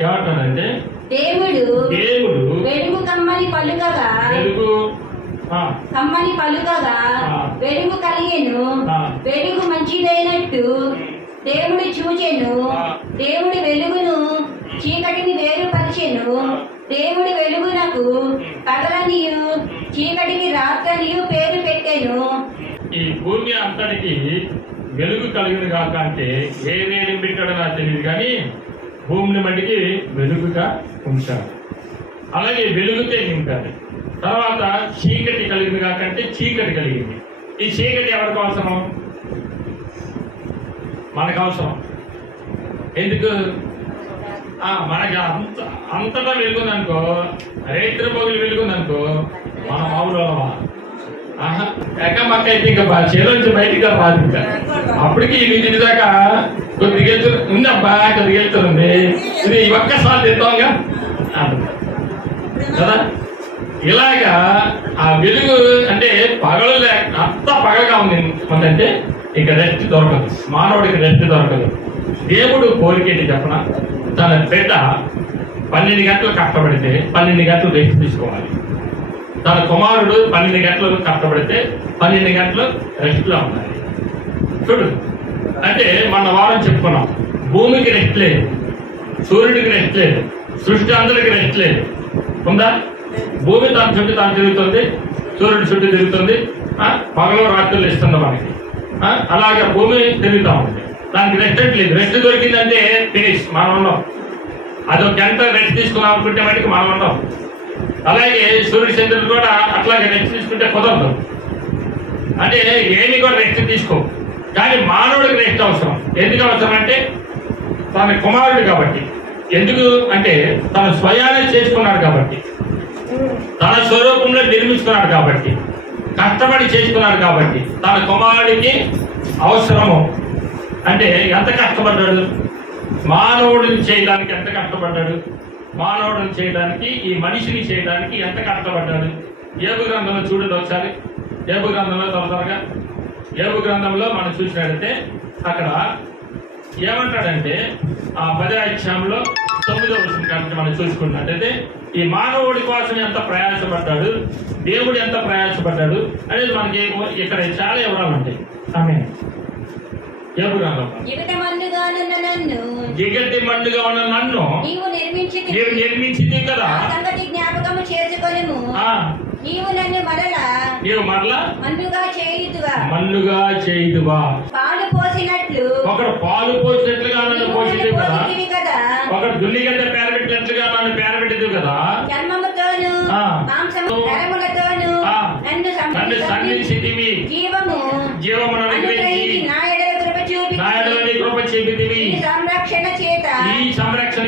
ఏమంటాడంటే దేవుడు దేవుడు వెలుగు కమ్మని పలుకగా వెలుగు కమ్మని పలుకగా. వెలుగు కలిగెను. వెలుగు మంచిదైనట్టు దేవుడు చూచెను. దేవుడి వెలుగును చీకటిని వేరుపరిచెను దేవుడి వెలుగునకు పగలనియు చీకటికి రాత్రనియు పేరు పెట్టెను ఈ భూమి అంతటికి వెలుగు కలిగిన కాక అంటే ఏ వేడి పెట్టాడో నాకు తెలియదు కానీ భూమిని మటుకి వెలుగుగా ఉంచాలి. అలాగే వెలుగుతే నింపాడు తర్వాత చీకటి కలిగింది కాకంటే చీకటి కలిగింది. ఈ చీకటి ఎవరికి అవసరం? మనకు అవసరం. ఎందుకు? మనకి అంత అంతటా వెలుగుందనుకో రైతు పగులు వెలుగుందనుకో మన అవులవా ఆహా ఎక్క మక్క అయితే ఇంకా బా- చేలోంచి బయటికి రాదు ఇంకా అప్పటికి ఇది దాకా కొద్దిగా వెళ్తుంది ఉందబ్బా కొద్దిగా వెళ్తుంది ఇది ఒక్కసారి తెద్దాంగా కదా ఇలాగా ఆ వెలుగు అంటే పగలు లేక అంత పగగా ఉంది ఉందంటే ఇక రెస్ట్ దొరకదు మానవుడికి రెస్ట్ దొరకదు దేవుడు కోరికేటి చెప్పన తన బిడ్డ పన్నెండు గంటలు కష్టపడితే పన్నెండు గంటలు రెస్ట్ తీసుకోవాలి తన కుమారుడు పన్నెండు గంటలు కష్టపడితే పన్నెండు గంటలు రెస్ట్లో ఉండాలి చూడు అంటే మన వారం చెప్పుకున్నాం. భూమికి రెస్ట్ లేదు. సూర్యుడికి రెస్ట్ లేదు. సృష్టి అందరికి రెస్ట్ లేదు. ఉందా? భూమి తన చుట్టూ తాను తిరుగుతుంది. సూర్యుడి చుట్టూ తిరుగుతుంది. పగలు రాత్రులు ఇస్తుంది మనకి. అలాగే భూమి తిరుగుతూ ఉంది. దానికి రెస్ట్ లేదు. రెస్ట్ దొరికిందంటే ఫినిష్ మనం ఉన్నాం. అదొక గంట రెస్ట్ తీసుకున్నాం అనుకుంటే మటుకు మనం ఉన్నాం. అలాగే సూర్యుడు చంద్రుడు కూడా అట్లాగే రెస్ట్ తీసుకుంటే కుదరదు. అంటే ఏమి కూడా రెస్ట్ తీసుకో. కానీ మానవుడికి రెస్ట్ అవసరం. ఎందుకు అవసరం అంటే తన కుమారుడు కాబట్టి. ఎందుకు అంటే తన స్వయాన్ని చేసుకున్నాడు కాబట్టి. తన స్వరూపంలో నిర్మించుకున్నాడు కాబట్టి. కష్టపడి చేసుకున్నాడు కాబట్టి. తన కుమారుడికి అవసరము. అంటే ఎంత కష్టపడ్డాడు? మానవుడిని చేయడానికి ఎంత కష్టపడ్డాడు? మానవుడిని చేయడానికి ఈ మనిషిని చేయడానికి ఎంత కష్టపడ్డాడు? ఏబు గ్రంథంలో చూడండి ఒకసారి. ఏబు గ్రంథంలో త్వర త్వరగా ఏబు గ్రంథంలో మనం చూసినట్లయితే అక్కడ ఏమంటాడంటే ఆ పదాధ్యాయంలో తొమ్మిదో విషయం కాబట్టి మనం చూసుకున్నట్టయితే ఈ మానవుడి కోసం ఎంత ప్రయాసపడ్డాడు దేవుడు ఎంత ప్రయాసపడ్డాడు అనేది మనకి ఇక్కడ చాలా వివరాలు ఉంటాయి. జిగటి మండుగా ఉన్న నన్ను. నీవు నిర్మించింది కదా. సంగతి జ్ఞాపకము చేసుకొనుము నీవు నన్ను మరలా నీవు మరలా? మన్నుగా చేయుదువా? మన్నుగా చేయుదువా? పాలు పోసినట్లు. ఒకడు పాలు పోసినట్లుగా నన్ను పోషించు కదా? ఒకడు దుల్లిగడ్డ పేరబెట్టినట్లుగా నన్ను పేరబెట్టింది కదా? చర్మముతోను ఆ. మాంసము నరములతోను. నన్ను నన్ను సంధించితివి జీవము జీవమును అనుగ్రహించి నా ఎడల కృప చూపి నాయుడు కృప చెబితివి ఈ సంరక్షణ చేత ఈ సంరక్షణ